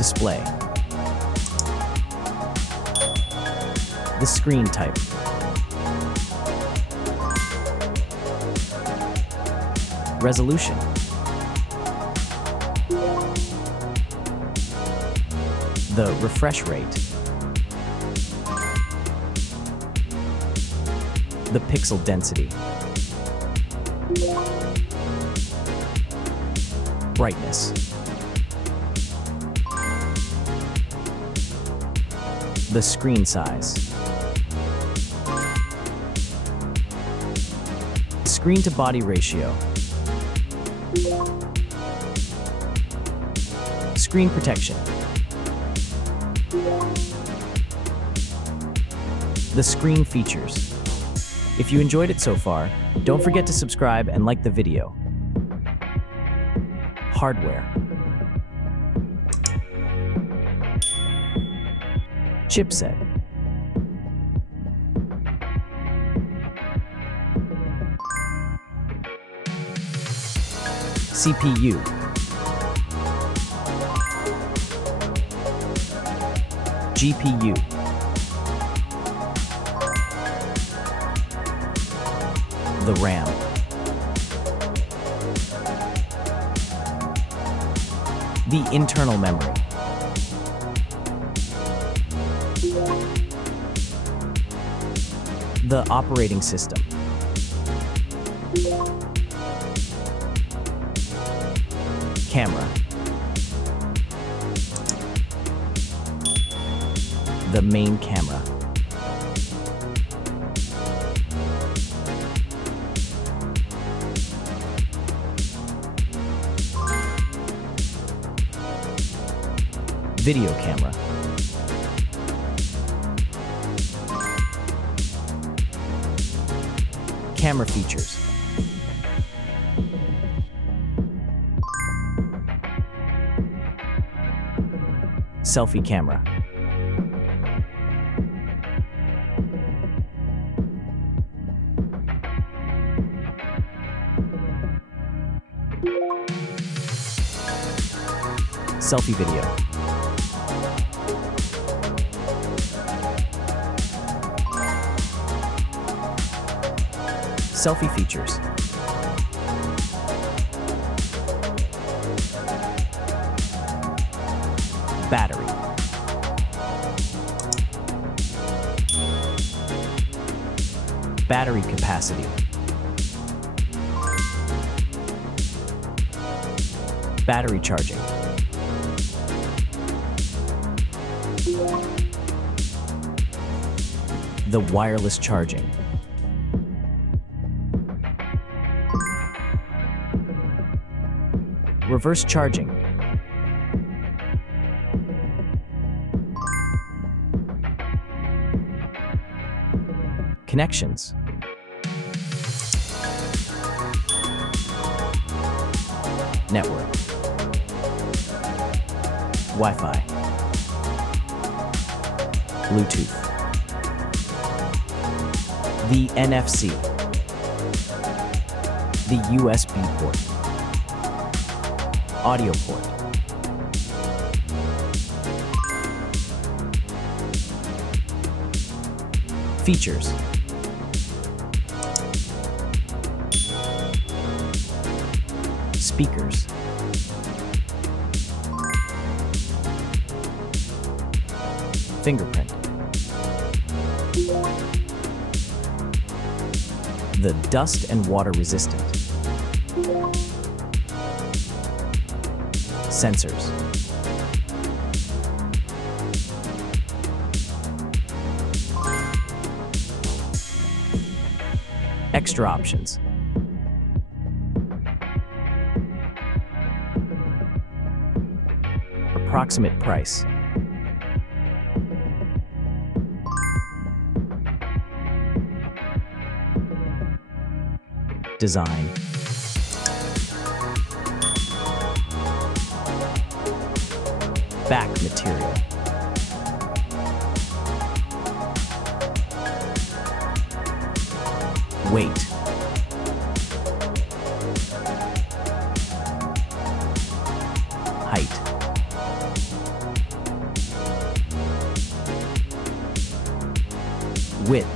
Display. The screen type. Resolution. The refresh rate. The pixel density. Brightness. The screen size. Screen to body ratio. Screen protection. The screen features. If you enjoyed it so far, don't forget to subscribe and like the video. Hardware. Chipset. CPU. GPU. The RAM. The internal memory. The operating system. Camera. The main camera. Video camera. Camera features. Selfie camera. Selfie video. Selfie features. Battery. Battery capacity. Battery charging. The wireless charging. Reverse charging. Connections. Network. Wi-Fi. Bluetooth. The NFC. The USB port. Audio port. Features. Speakers. Fingerprint. The dust and water resistant. Sensors. Extra options. Approximate price. Design. Back material. Weight. Height. Width.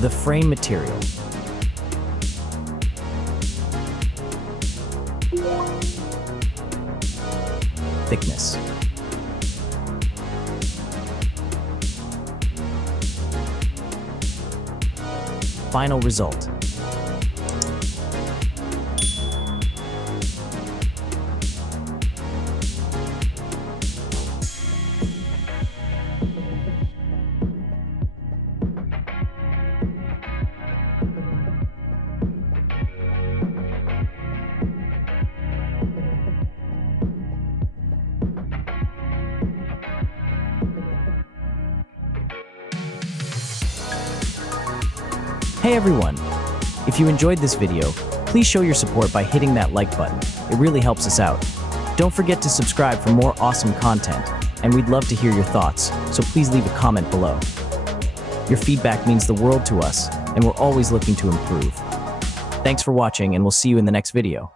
The frame material. Thickness. Final result. Hey everyone! If you enjoyed this video, please show your support by hitting that like button. It really helps us out. Don't forget to subscribe for more awesome content, and we'd love to hear your thoughts, so please leave a comment below. Your feedback means the world to us, and we're always looking to improve. Thanks for watching, and we'll see you in the next video.